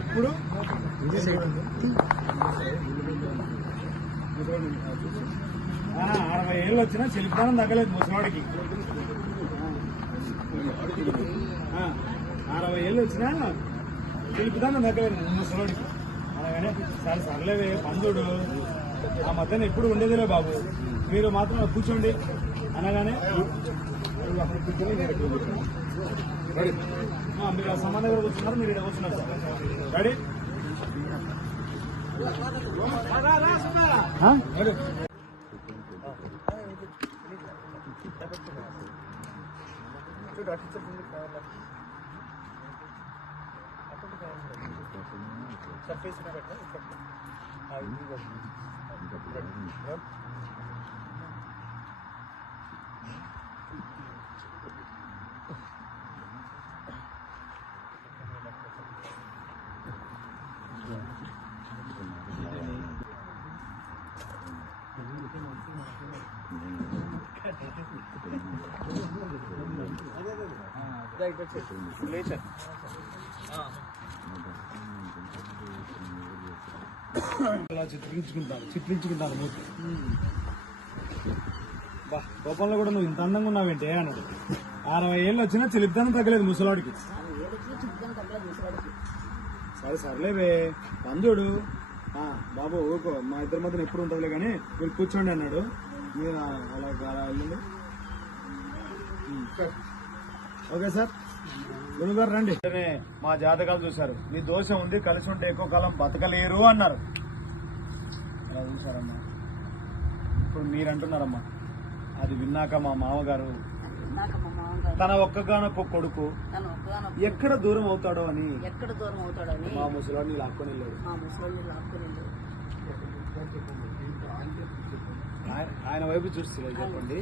ఇప్పుడు అరవై ఏళ్ళు వచ్చినా చెలిపిదానం తగ్గలేదు ముసలివాడికి అరవై ఏళ్ళు వచ్చినా చెలిపిదానం తగ్గలేదు ముసలివాడికి సరే సర్లేవే పందుడు ఆ మధ్యన ఎప్పుడు ఉండేదిలే బాబు. మీరు మాత్రం కూర్చోండి. అనగానే అక్కడ కూర్చొని నేను రెడీ ఆ, మీరు ఆ సంబంధం దగ్గర కూర్చున్నారు మీరు ఇక్కడ కూర్చున్నారు సార్ రెడీ ఆ? రెడీ అలా చిత్రించుకుంటాను చిత్రించుకుంటారు మీరు బా కోపంలో కూడా నువ్వు ఇంత అందంగా ఉన్నావేంటి అన్నాడు. అరవై ఏళ్ళు వచ్చినా చెలిద్దానం తగ్గలేదు ముసలాడికి. సరే సర్లేవే పందుడు. బాబు ఊరుకో మా ఇద్దరి మధ్యన ఎప్పుడు ఉంటుందిలే కానీ వీళ్ళు కూర్చోండి అన్నాడు. మీరు అలా అలా వెళ్ళండి. Okay sir. గురుగారు రండి. మా జాతకాలు చూశారు. మీ దోష ఉంది కలిసి ఉంటే ఎక్కువ కాలం బతకలేరు అన్నారు. అలా చూసారమ్మా ఇప్పుడు మీరు అంటున్నారమ్మా అది విన్నాక మా మామగారు నాకు మా మామగారు తన ఒక్కగానొక్క కొడుకు ఎక్కడ దూరం అవుతాడో అని ఎక్కడ దూరం అవుతాడని మా ముసలాడిని లాక్కొని వెళ్ళాడు. మా ముసలి లాక్కుని ఆయన ఆయన వైపు చూస్తే చెప్పండి.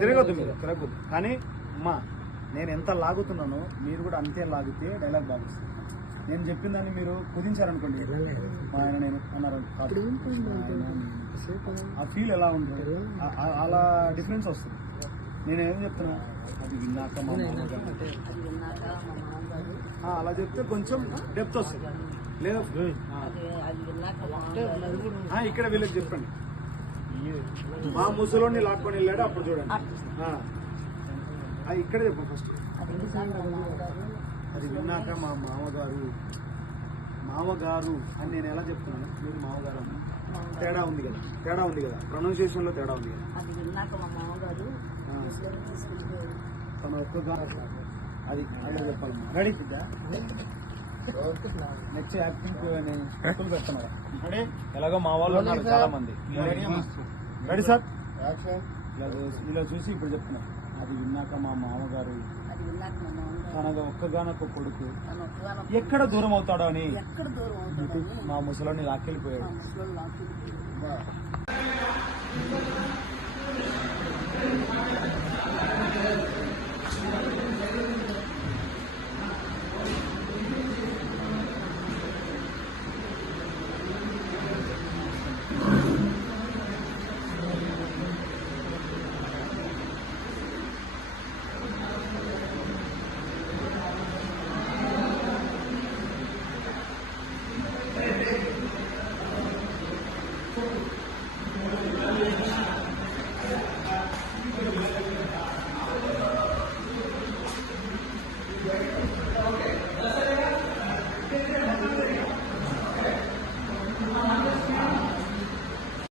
తిరగొద్దు మీరు తిరగొద్దు. కానీ అమ్మా నేను ఎంత లాగుతున్నానో మీరు కూడా అంతే లాగితే డైలాగ్ బాగుస్తుంది నేను చెప్పిన దాన్ని మీరు కుదించారనుకోండి. మా ఆయన నేను అన్నారు ఆ ఫీల్ ఎలా ఉంటుంది అలా డిఫరెన్స్ వస్తుంది. నేను ఏం చెప్తున్నా అది విన్నాక మా మామగారు అలా చెప్తే కొంచెం డెప్త్ వస్తుంది. లేదు ఇక్కడ వీళ్ళకి చెప్పండి. మా ముసలోని లాక్కొని వెళ్ళాడు అప్పుడు చూడండి. ఆ, ఇక్కడ చెప్పు ఫస్ట్ అది విన్నాక మా మామగారు అది విన్నాక మా మామగారు అని నేను ఎలా చెప్తున్నాను? మీరు మామగారు అన్న తేడా ఉంది కదా తేడా ఉంది కదా. ప్రొనౌన్సియేషన్లో తేడా ఉంది కదా. అది తన ఒక్క అది అలా చెప్పాలమ్మా రెడీ? నెక్స్ట్ యాక్టింగ్ స్పెషల్ పెడుతున్నారు ఎలాగో మా వాళ్ళు ఉన్నారు చాలా మంది రెడీ సార్ ఇలా చూసి ఇలా చూసి ఇప్పుడు చెప్తున్నా. అది విన్నాక మా మామగారు అది విన్నాక మా మామగారు తనగా ఒక్కగానొక్క కొడుకు. తను ఒక్కగానొక్క ఎక్కడ దూరం అవుతాడో అని ఎక్కడ దూరం అవుతాడని మా ముసలోని మా లాక్కెళ్ళిపోయాడు.